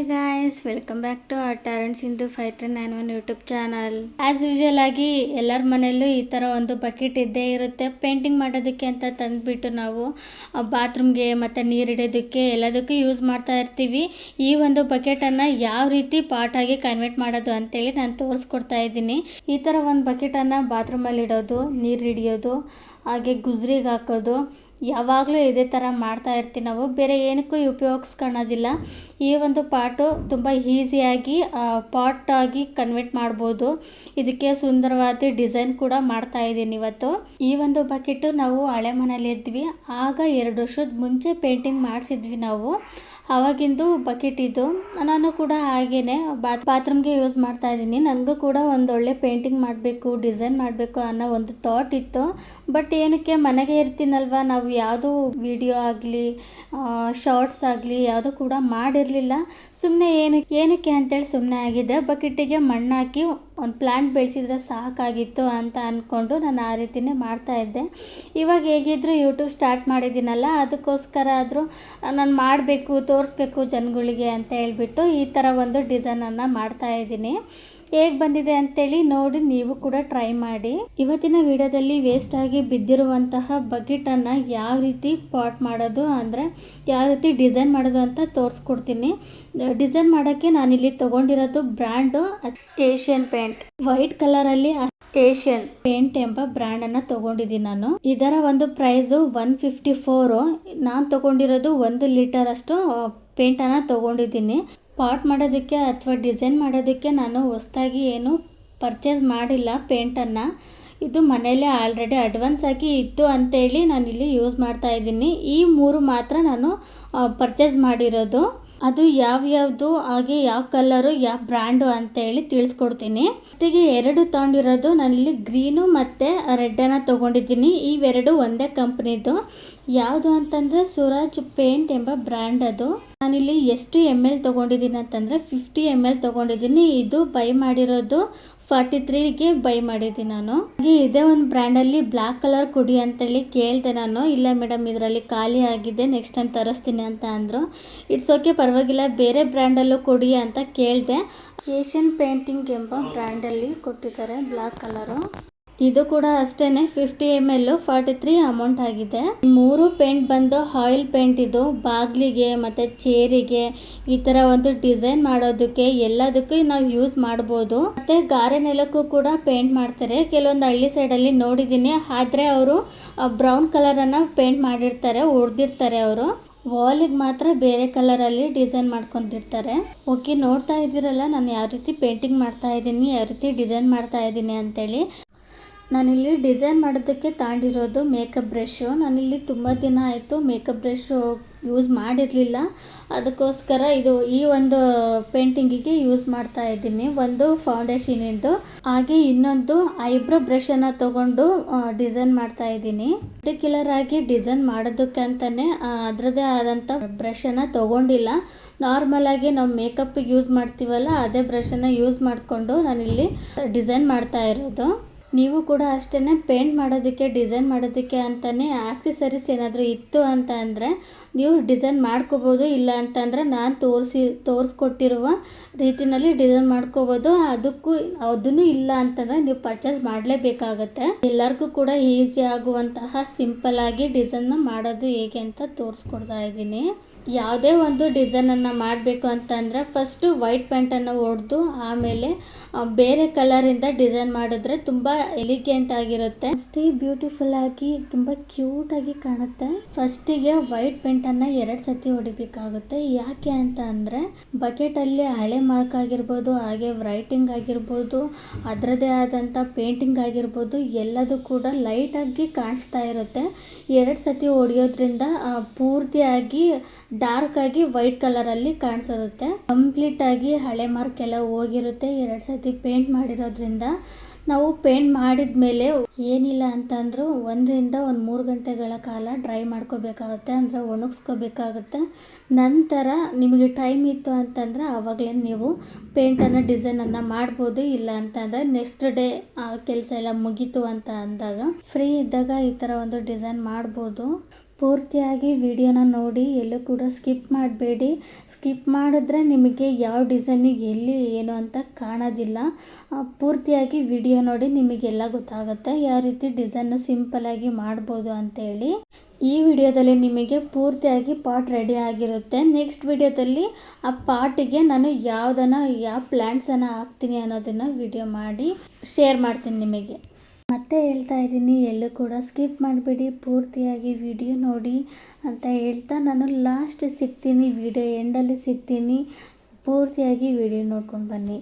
Hi guys, welcome back to our talent Sindhu 5391 YouTube channel. As usual ಆಗಿ ಎಲ್ಲರ ಮನೆಯಲ್ಲೂ ಈ ಥರ ಒಂದು ಬಕೆಟ್ ಇದ್ದೇ ಇರುತ್ತೆ. ಪೇಂಟಿಂಗ್ ಮಾಡೋದಕ್ಕೆ ಅಂತ ತಂದುಬಿಟ್ಟು ನಾವು ಬಾತ್ರೂಮ್ಗೆ ಮತ್ತು ನೀರು ಇಡೋದಕ್ಕೆ ಎಲ್ಲದಕ್ಕೂ ಯೂಸ್ ಮಾಡ್ತಾ ಇರ್ತೀವಿ. ಈ ಒಂದು ಬಕೆಟನ್ನು ಯಾವ ರೀತಿ ಪಾಟಾಗಿ ಕನ್ವರ್ಟ್ ಮಾಡೋದು ಅಂತೇಳಿ ನಾನು ತೋರಿಸ್ಕೊಡ್ತಾ ಇದ್ದೀನಿ. ಈ ಥರ ಒಂದು ಬಕೆಟನ್ನು ಬಾತ್ರೂಮಲ್ಲಿ ಇಡೋದು, ನೀರು ಹಿಡಿಯೋದು, ಹಾಗೆ ಗುಜ್ರಿಗೆ ಹಾಕೋದು, ಯಾವಾಗಲೂ ಇದೇ ಥರ ಮಾಡ್ತಾ ಇರ್ತೀವಿ. ನಾವು ಬೇರೆ ಏನಕ್ಕೂ ಉಪಯೋಗಿಸ್ಕೊಳ್ಳೋದಿಲ್ಲ. ಈ ಒಂದು ಪಾಟು ತುಂಬ ಈಸಿಯಾಗಿ ಪಾಟಾಗಿ ಕನ್ವರ್ಟ್ ಮಾಡ್ಬೋದು. ಇದಕ್ಕೆ ಸುಂದರವಾದ ಡಿಸೈನ್ ಕೂಡ ಮಾಡ್ತಾ ಇದ್ದೀನಿ ಇವತ್ತು. ಈ ಒಂದು ಬಕೆಟು ನಾವು ಹಳೆ ಮನೇಲಿ ಇದ್ವಿ, ಆಗ 2 ವರ್ಷದ ಮುಂಚೆ ಪೇಂಟಿಂಗ್ ಮಾಡಿಸಿದ್ವಿ ನಾವು. ಆವಾಗಿಂದು ಬಕೆಟ್ ಇದು. ನಾನು ಕೂಡ ಹಾಗೇ ಬಾತ್ರೂಮ್ಗೆ ಯೂಸ್ ಮಾಡ್ತಾ ಇದ್ದೀನಿ. ನನಗೂ ಕೂಡ ಒಂದೊಳ್ಳೆ ಪೇಂಟಿಂಗ್ ಮಾಡಬೇಕು, ಡಿಸೈನ್ ಮಾಡಬೇಕು ಅನ್ನೋ ಒಂದು ಥಾಟ್ ಇತ್ತು. ಬಟ್ ಏನಕ್ಕೆ, ಮನೆಗೆ ಇರ್ತೀನಲ್ವ, ನಾವು ಯಾವುದೂ ವಿಡಿಯೋ ಆಗಲಿ ಶಾರ್ಟ್ಸ್ ಆಗಲಿ ಯಾವುದೂ ಕೂಡ ಮಾಡಿರಲಿಲ್ಲ. ಸುಮ್ಮನೆ ಏನಕ್ಕೆ ಅಂತೇಳಿ ಸುಮ್ಮನೆ ಆಗಿದೆ. ಬಕೆಟಿಗೆ ಮಣ್ಣು ಹಾಕಿ ಒಂದು ಪ್ಲ್ಯಾಂಟ್ ಬೆಳೆಸಿದ್ರೆ ಸಾಕಾಗಿತ್ತು ಅಂತ ಅಂದ್ಕೊಂಡು ನಾನು ಆ ರೀತಿಯೇ ಮಾಡ್ತಾಯಿದ್ದೆ. ಇವಾಗ ಹೇಗಿದ್ದರೂ ಯೂಟ್ಯೂಬ್ ಸ್ಟಾರ್ಟ್ ಮಾಡಿದ್ದೀನಲ್ಲ, ಅದಕ್ಕೋಸ್ಕರ ಆದರೂ ನಾನು ಮಾಡಬೇಕು, ತೋರಿಸ್ಬೇಕು ಜನಗಳಿಗೆ ಅಂತ ಹೇಳ್ಬಿಟ್ಟು ಈ ಥರ ಒಂದು ಡಿಸೈನನ್ನು ಮಾಡ್ತಾಯಿದ್ದೀನಿ. ಹೇಗೆ ಬಂದಿದೆ ಅಂತೇಳಿ ನೋಡಿ ನೀವು ಕೂಡ ಟ್ರೈ ಮಾಡಿ. ಇವತ್ತಿನ ವಿಡಿಯೋದಲ್ಲಿ ವೇಸ್ಟಾಗಿ ಬಿದ್ದಿರುವಂತಹ ಬಕೆಟನ್ನು ಯಾವ ರೀತಿ ಪಾಟ್ ಮಾಡೋದು, ಅಂದರೆ ಯಾವ ರೀತಿ ಡಿಸೈನ್ ಮಾಡೋದು ಅಂತ ತೋರಿಸ್ಕೊಡ್ತೀನಿ. ಡಿಸೈನ್ ಮಾಡೋಕ್ಕೆ ನಾನಿಲ್ಲಿ ತೊಗೊಂಡಿರೋದು ಬ್ರ್ಯಾಂಡು ಏಷ್ಯನ್ ಪೇಂಟ್. ವೈಟ್ ಕಲರಲ್ಲಿ ಏಷ್ಯನ್ ಪೇಂಟ್ ಎಂಬ ಬ್ರ್ಯಾಂಡನ್ನು ತೊಗೊಂಡಿದ್ದೀನಿ ನಾನು. ಇದರ ಒಂದು ಪ್ರೈಸು 154. ನಾನು ತೊಗೊಂಡಿರೋದು 1 ಲೀಟರ್ ಅಷ್ಟು ಪೇಂಟನ್ನು ತೊಗೊಂಡಿದ್ದೀನಿ. ಪಾಟ್ ಮಾಡೋದಕ್ಕೆ ಅಥವಾ ಡಿಸೈನ್ ಮಾಡೋದಕ್ಕೆ ನಾನು ಹೊಸದಾಗಿ ಏನು ಪರ್ಚೇಸ್ ಮಾಡಿಲ್ಲ ಪೇಂಟನ್ನು. ಇದು ಮನೆಯಲ್ಲೇ ಆಲ್ರೆಡಿ ಅಡ್ವಾನ್ಸ್ ಆಗಿ ಇತ್ತು ಅಂತೇಳಿ ನಾನಿಲ್ಲಿ ಯೂಸ್ ಮಾಡ್ತಾ ಇದ್ದೀನಿ. ಈ 3 ಮಾತ್ರ ನಾನು ಪರ್ಚೇಸ್ ಮಾಡಿರೋದು. ಅದು ಯಾವ್ಯಾವುದು, ಹಾಗೆ ಯಾವ ಕಲರು, ಯಾವ ಬ್ರ್ಯಾಂಡು ಅಂತೇಳಿ ತಿಳಿಸ್ಕೊಡ್ತೀನಿ. ಫಸ್ಟಿಗೆ 2 ತೊಗೊಂಡಿರೋದು ನಾನಿಲ್ಲಿ ಗ್ರೀನು ಮತ್ತು ರೆಡ್ಡನ್ನು ತೊಗೊಂಡಿದ್ದೀನಿ. ಇವೆರಡು ಒಂದೇ ಕಂಪ್ನಿದು. ಯಾವುದು ಅಂತಂದರೆ ಸುರಾಜ್ ಪೇಂಟ್ ಎಂಬ ಬ್ರ್ಯಾಂಡ್ ಅದು. ನಾನಿಲ್ಲಿ ಎಷ್ಟು ml ತೊಗೊಂಡಿದ್ದೀನಿ ಅಂತಂದರೆ 50 ml ತೊಗೊಂಡಿದ್ದೀನಿ. ಇದು ಬೈ ಮಾಡಿರೋದು 43ಗೆ ಬೈ ಮಾಡಿದ್ದೀನಿ ನಾನು. ಹಾಗೆ ಇದೇ ಒಂದು ಬ್ರ್ಯಾಂಡಲ್ಲಿ ಬ್ಲ್ಯಾಕ್ ಕಲರ್ ಕೊಡಿ ಅಂತೇಳಿ ಕೇಳಿದೆ ನಾನು. ಇಲ್ಲ ಮೇಡಮ್, ಇದರಲ್ಲಿ ಖಾಲಿ ಆಗಿದೆ, ನೆಕ್ಸ್ಟ್ ಟೈಮ್ ತರಿಸ್ತೀನಿ ಅಂತ ಅಂದರು. ಇಟ್ಸ್ ಓಕೆ, ಪರವಾಗಿಲ್ಲ, ಬೇರೆ ಬ್ರ್ಯಾಂಡಲ್ಲೂ ಕೊಡಿ ಅಂತ ಕೇಳಿದೆ. ಏಷ್ಯನ್ ಪೇಂಟಿಂಗ್ ಎಂಬ ಬ್ರ್ಯಾಂಡಲ್ಲಿ ಕೊಟ್ಟಿದ್ದಾರೆ ಬ್ಲ್ಯಾಕ್ ಕಲರು. ಇದು ಕೂಡ ಅಷ್ಟೇ 50 ml 43 ಅಮೌಂಟ್ ಆಗಿದೆ. 3 ಪೇಂಟ್ ಬಂದು ಆಯಿಲ್ ಪೇಂಟ್. ಇದು ಬಾಗಿಲಿಗೆ ಮತ್ತು ಚೇರಿಗೆ ಈ ಥರ ಒಂದು ಡಿಸೈನ್ ಮಾಡೋದಕ್ಕೆ ಎಲ್ಲದಕ್ಕೂ ನಾವು ಯೂಸ್ ಮಾಡ್ಬೋದು. ಮತ್ತು ಗಾರೆ ನೆಲಕ್ಕೂ ಕೂಡ ಪೇಂಟ್ ಮಾಡ್ತಾರೆ. ಕೆಲವೊಂದು ಹಳ್ಳಿ ಸೈಡಲ್ಲಿ ನೋಡಿದ್ದೀನಿ, ಆದರೆ ಅವರು ಬ್ರೌನ್ ಕಲರನ್ನು ಪೇಂಟ್ ಮಾಡಿರ್ತಾರೆ, ಹೊಡೆದಿರ್ತಾರೆ ಅವರು. ವಾಲಿಗೆ ಮಾತ್ರ ಬೇರೆ ಕಲರಲ್ಲಿ ಡಿಸೈನ್ ಮಾಡ್ಕೊಂಡಿರ್ತಾರೆ. ಓಕೆ, ನೋಡ್ತಾ ಇದ್ದೀರಲ್ಲ ನಾನು ಯಾವ ರೀತಿ ಪೇಂಟಿಂಗ್ ಮಾಡ್ತಾ ಇದ್ದೀನಿ, ಯಾವ ರೀತಿ ಡಿಸೈನ್ ಮಾಡ್ತಾ ಇದ್ದೀನಿ ಅಂತೇಳಿ. ನಾನಿಲ್ಲಿ ಡಿಸೈನ್ ಮಾಡೋದಕ್ಕೆ ತಗೊಂಡಿರೋದು ಮೇಕಪ್ ಬ್ರಷು. ನಾನಿಲ್ಲಿ ತುಂಬ ದಿನ ಆಯಿತು ಮೇಕಪ್ ಬ್ರಷು ಯೂಸ್ ಮಾಡಿರಲಿಲ್ಲ. ಅದಕ್ಕೋಸ್ಕರ ಈ ಒಂದು ಪೇಂಟಿಂಗಿಗೆ ಯೂಸ್ ಮಾಡ್ತಾ ಇದ್ದೀನಿ. ಒಂದು ಫೌಂಡೇಶನಿಂದು, ಹಾಗೆ ಇನ್ನೊಂದು ಐಬ್ರೋ ಬ್ರಷನ್ನು ತೊಗೊಂಡು ಡಿಸೈನ್ ಮಾಡ್ತಾ ಇದ್ದೀನಿ. ಪರ್ಟಿಕ್ಯುಲರ್ ಆಗಿ ಡಿಸೈನ್ ಮಾಡೋದಕ್ಕಂತಲೇ ಅದರದ್ದೇ ಆದಂಥ ಬ್ರಷನ್ನು ತೊಗೊಂಡಿಲ್ಲ. ನಾರ್ಮಲ್ ಆಗಿ ನಾವು ಮೇಕಪ್ಪಿಗೆ ಯೂಸ್ ಮಾಡ್ತೀವಲ್ಲ, ಅದೇ ಬ್ರಷನ್ನು ಯೂಸ್ ಮಾಡಿಕೊಂಡು ನಾನಿಲ್ಲಿ ಡಿಸೈನ್ ಮಾಡ್ತಾ ಇರೋದು. ನೀವು ಕೂಡ ಅಷ್ಟೇ ಪೇಂಟ್ ಮಾಡೋದಕ್ಕೆ, ಡಿಸೈನ್ ಮಾಡೋದಕ್ಕೆ ಅಂತಲೇ ಆಕ್ಸೆಸರೀಸ್ ಏನಾದರೂ ಇತ್ತು ಅಂತ ಅಂದರೆ ನೀವು ಡಿಸೈನ್ ಮಾಡ್ಕೋಬೋದು. ಇಲ್ಲ ಅಂತಂದರೆ ನಾನು ತೋರಿಸ್ಕೊಟ್ಟಿರುವ ರೀತಿಯಲ್ಲಿ ಡಿಸೈನ್ ಮಾಡ್ಕೋಬೋದು. ಅದನ್ನು ಇಲ್ಲ ಅಂತಂದರೆ ನೀವು ಪರ್ಚೇಸ್ ಮಾಡಲೇಬೇಕಾಗತ್ತೆ. ಎಲ್ಲರಿಗೂ ಕೂಡ ಈಸಿ ಆಗುವಂತಹ ಸಿಂಪಲ್ ಆಗಿ ಡಿಸೈನ್ನ ಮಾಡೋದು ಹೇಗೆ ಅಂತ ತೋರಿಸ್ಕೊಡ್ತಾ ಇದ್ದೀನಿ. ಯಾವುದೇ ಒಂದು ಡಿಸೈನನ್ನು ಮಾಡಬೇಕು ಅಂತಂದರೆ ಫಸ್ಟು ವೈಟ್ ಪೇಂಟನ್ನು ಹೊಡೆದು ಆಮೇಲೆ ಬೇರೆ ಕಲರಿಂದ ಡಿಸೈನ್ ಮಾಡಿದ್ರೆ ತುಂಬ ಎಲಿಗೆಂಟ್ ಆಗಿರುತ್ತೆ, ಅಷ್ಟೇ ಬ್ಯೂಟಿಫುಲ್ ಆಗಿ ತುಂಬ ಕ್ಯೂಟಾಗಿ ಕಾಣುತ್ತೆ. ಫಸ್ಟಿಗೆ ವೈಟ್ ಪೇಂಟನ್ನು 2 ಸತಿ ಹೊಡಿಬೇಕಾಗುತ್ತೆ. ಯಾಕೆ ಅಂತ ಅಂದರೆ ಬಕೆಟಲ್ಲಿ ಹಳೆ ಮಾರ್ಕ್ ಆಗಿರ್ಬೋದು, ಹಾಗೆ ರೈಟಿಂಗ್ ಆಗಿರ್ಬೋದು, ಅದರದ್ದೇ ಆದಂಥ ಪೇಂಟಿಂಗ್ ಆಗಿರ್ಬೋದು, ಎಲ್ಲದೂ ಕೂಡ ಲೈಟಾಗಿ ಕಾಣಿಸ್ತಾ ಇರುತ್ತೆ. 2 ಸತಿ ಹೊಡೆಯೋದ್ರಿಂದ ಪೂರ್ತಿಯಾಗಿ ಡಾರ್ಕ್ ಆಗಿ ವೈಟ್ ಕಲರಲ್ಲಿ ಕಾಣಿಸುತ್ತೆ. ಕಂಪ್ಲೀಟ್ ಆಗಿ ಹಳೆ ಮಾರ್ಕ್ ಎಲ್ಲ ಹೋಗಿರುತ್ತೆ 2 ಸತಿ ಪೇಂಟ್ ಮಾಡಿರೋದ್ರಿಂದ. ನಾವು ಪೇಂಟ್ ಮಾಡಿದ ಮೇಲೆ ಏನಿಲ್ಲ ಅಂತಂದರೂ 1 ರಿಂದ 3 ಗಂಟೆಗಳ ಕಾಲ ಡ್ರೈ ಮಾಡ್ಕೋಬೇಕಾಗುತ್ತೆ, ಅಂದರೆ ಒಣಗಿಸ್ಕೋಬೇಕಾಗುತ್ತೆ. ನಂತರ ನಿಮಗೆ ಟೈಮ್ ಇತ್ತು ಅಂತಂದರೆ ಆವಾಗಲೇ ನೀವು ಪೇಂಟನ್ನು ಡಿಸೈನನ್ನು ಮಾಡ್ಬೋದು. ಇಲ್ಲ ಅಂತಂದರೆ ನೆಕ್ಸ್ಟ್ ಡೇ ಕೆಲಸ ಎಲ್ಲ ಮುಗೀತು ಅಂತ ಅಂದಾಗ, ಫ್ರೀ ಇದ್ದಾಗ ಈ ಥರ ಒಂದು ಡಿಸೈನ್ ಮಾಡ್ಬೋದು. ಪೂರ್ತಿಯಾಗಿ ವಿಡಿಯೋನ ನೋಡಿ, ಎಲ್ಲೂ ಕೂಡ ಸ್ಕಿಪ್ ಮಾಡಬೇಡಿ. ಸ್ಕಿಪ್ ಮಾಡಿದ್ರೆ ನಿಮಗೆ ಯಾವ ಡಿಸೈನಿಗೆ ಎಲ್ಲಿ ಏನು ಅಂತ ಕಾಣೋದಿಲ್ಲ. ಪೂರ್ತಿಯಾಗಿ ವಿಡಿಯೋ ನೋಡಿ ನಿಮಗೆಲ್ಲ ಗೊತ್ತಾಗುತ್ತೆ ಯಾವ ರೀತಿ ಡಿಸೈನ್ನ ಸಿಂಪಲ್ಲಾಗಿ ಮಾಡ್ಬೋದು ಅಂತೇಳಿ. ಈ ವಿಡಿಯೋದಲ್ಲಿ ನಿಮಗೆ ಪೂರ್ತಿಯಾಗಿ ಪಾಟ್ ರೆಡಿ ಆಗಿರುತ್ತೆ. ನೆಕ್ಸ್ಟ್ ವಿಡಿಯೋದಲ್ಲಿ ಆ ಪಾಟಿಗೆ ನಾನು ಯಾವ ಪ್ಲ್ಯಾಂಟ್ಸನ್ನು ಹಾಕ್ತೀನಿ ಅನ್ನೋದನ್ನು ವಿಡಿಯೋ ಮಾಡಿ ಶೇರ್ ಮಾಡ್ತೀನಿ ನಿಮಗೆ. ಮತ್ತೆ ಹೇಳ್ತಾ ಇದ್ದೀನಿ, ಎಲ್ಲೂ ಕೂಡ ಸ್ಕಿಪ್ ಮಾಡಿಬಿಡಿ, ಪೂರ್ತಿಯಾಗಿ ವಿಡಿಯೋ ನೋಡಿ ಅಂತ ಹೇಳ್ತಾ ನಾನು ಲಾಸ್ಟ್ ಸಿಗ್ತೀನಿ, ವಿಡಿಯೋ ಎಂಡಲ್ಲಿ ಸಿಗ್ತೀನಿ. ಪೂರ್ತಿಯಾಗಿ ವಿಡಿಯೋ ನೋಡ್ಕೊಂಡು ಬನ್ನಿ.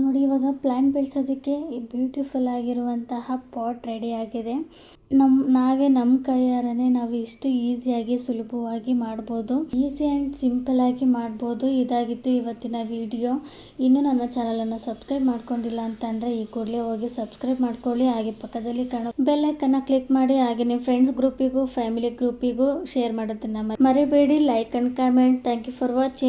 ನೋಡಿ ಇವಾಗ ಪ್ಲ್ಯಾಂಟ್ ಬೆಳೆಸೋದಕ್ಕೆ ಬ್ಯೂಟಿಫುಲ್ ಆಗಿರುವಂತಹ ಪಾಟ್ ರೆಡಿ ಆಗಿದೆ. ನಾವೇ ನಮ್ಮ ಕೈಯಾರನೇ ನಾವು ಇಷ್ಟು ಈಸಿಯಾಗಿ ಸುಲಭವಾಗಿ ಮಾಡ್ಬೋದು. ಈಸಿ ಆ್ಯಂಡ್ ಸಿಂಪಲ್ ಆಗಿ ಮಾಡ್ಬೋದು. ಇದಾಗಿತ್ತು ಇವತ್ತಿನ ವಿಡಿಯೋ. ಇನ್ನೂ ನನ್ನ ಚಾನಲನ್ನು ಸಬ್ಸ್ಕ್ರೈಬ್ ಮಾಡ್ಕೊಂಡಿಲ್ಲ ಅಂತಂದರೆ ಈ ಕೂಡಲೇ ಹೋಗಿ ಸಬ್ಸ್ಕ್ರೈಬ್ ಮಾಡ್ಕೊಳ್ಳಿ. ಹಾಗೆ ಪಕ್ಕದಲ್ಲಿ ಕಾಣೋ ಬೆಲ್ ಐಕನ್ನ ಕ್ಲಿಕ್ ಮಾಡಿ. ಹಾಗೆ ನಿಮ್ಮ ಫ್ರೆಂಡ್ಸ್ ಗ್ರೂಪಿಗೂ ಫ್ಯಾಮಿಲಿ ಗ್ರೂಪಿಗೂ ಶೇರ್ ಮಾಡೋದನ್ನು ಮರಿಬೇಡಿ. Like and comment. Thank you for watching.